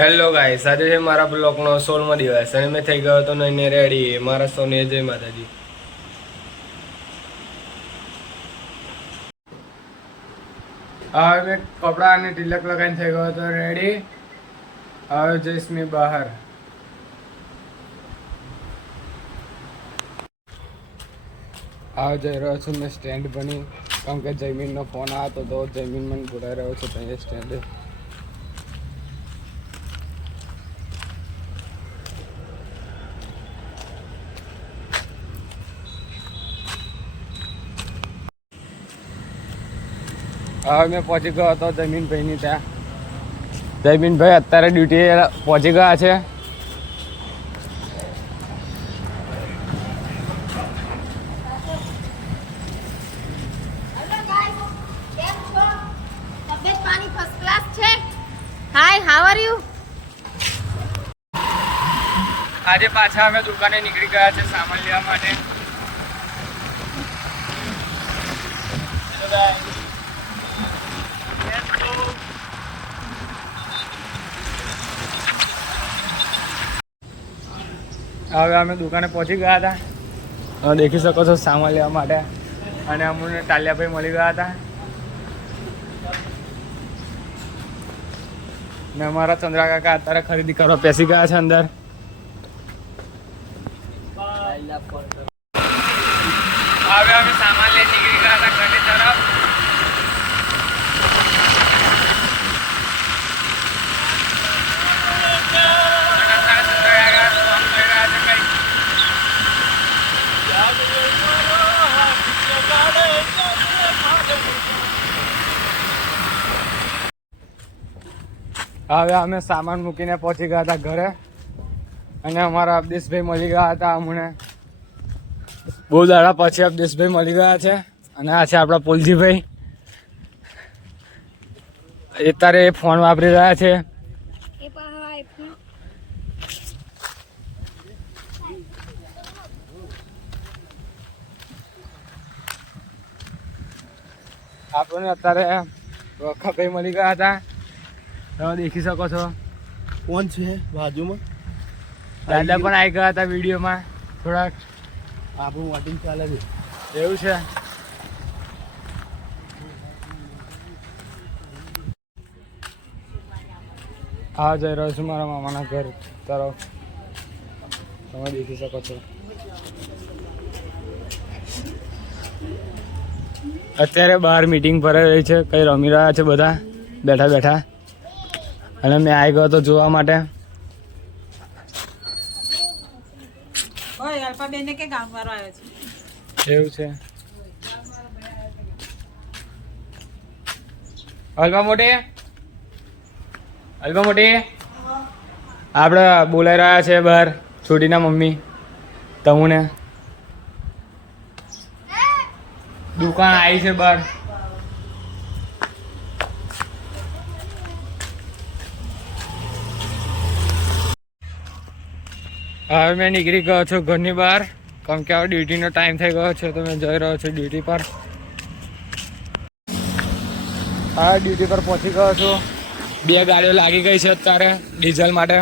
Hello guys, આજે છે મારા બ્લોગનો 16મો દિવસ અને મેં થઈ ગયો હતો નઈને રેડી. મારા સોને જય માતાજી. હવે મેં કપડા અને તિલક લગાવીને થઈ ગયો હતો રેડી. હવે જઈશ મેં બહાર. હવે જઈ રહ્યો છું મેં સ્ટેન્ડ બની, કારણ કે જયમીનનો ફોન આવ્યો તો જયમીન મને બોલાવી રહ્યો છે ત્યાં સ્ટેન્ડ. હવે મેં પહોંચી ગયો હતો જયમીનભાઈની ત્યાં. જયમીનભાઈ અત્યારે ડ્યુટી પહોંચી ગયા છે. આજે પાછા અમે દુકાને નીકળી ગયા છે સામાન લેવા માટે. હવે અમે દુકાને પહોંચી ગયા હતા. હવે દેખી શકો છો સામાન લેવા માટે. અને અમને ટાલિયાભાઈ મળી ગયા હતા ને અમારા ચંદ્રા કાકા અત્યારે ખરીદી કરવા બેસી ગયા છે અંદર. હવે અમે સામાન લઈને નીકળી ગયા હતા ઘરની તરફ. હવે અમે સામાન મૂકીને પહોંચી ગયા હતા ઘરે. અને અમારા અબદેશભાઈ મળી ગયા હતા અમને. બહુ દાડા પછી અબદેશભાઈ મળી ગયા છે. અને આ છે આપણા પોલજીભાઈ. અત્યારે ફોન વાપરી રહ્યા છે. આપણને અત્યારે વખાભાઈ મળી ગયા હતા. તમે દેખી શકો છો. કોણ છે બાજુમાં? દાદા પણ આવી ગયા હતા વિડીયોમાં. થોડાક આપણું વોટિંગ ચાલે છે. એવું છે. હા, જઈ રહ્યો છું મારા મામાના ઘર તરફ. તમે દેખી શકો છો. અત્યારે બહાર મીટિંગ ભરાઈ રહી છે. કઈ રમી રહ્યા છે બધા બેઠા બેઠા. અને મેં આવી ગયો હતો જોવા માટે. એવું છે. હલવા મોટી આપણે બોલાઈ રહ્યા છે બહાર છોટીના મમ્મી તમુને. દુકાન આવી છે બહાર. હવે મેં નીકળી ગયો છું ઘરની બહાર, કેમ કે હવે ડ્યુટીનો ટાઈમ થઈ ગયો છે તો મેં જઈ રહ્યો છું ડ્યુટી પર. હા, ડ્યુટી પર પહોંચી ગયો છું. 2 ગાડીઓ લાગી ગઈ છે અત્યારે ડીઝલ માટે.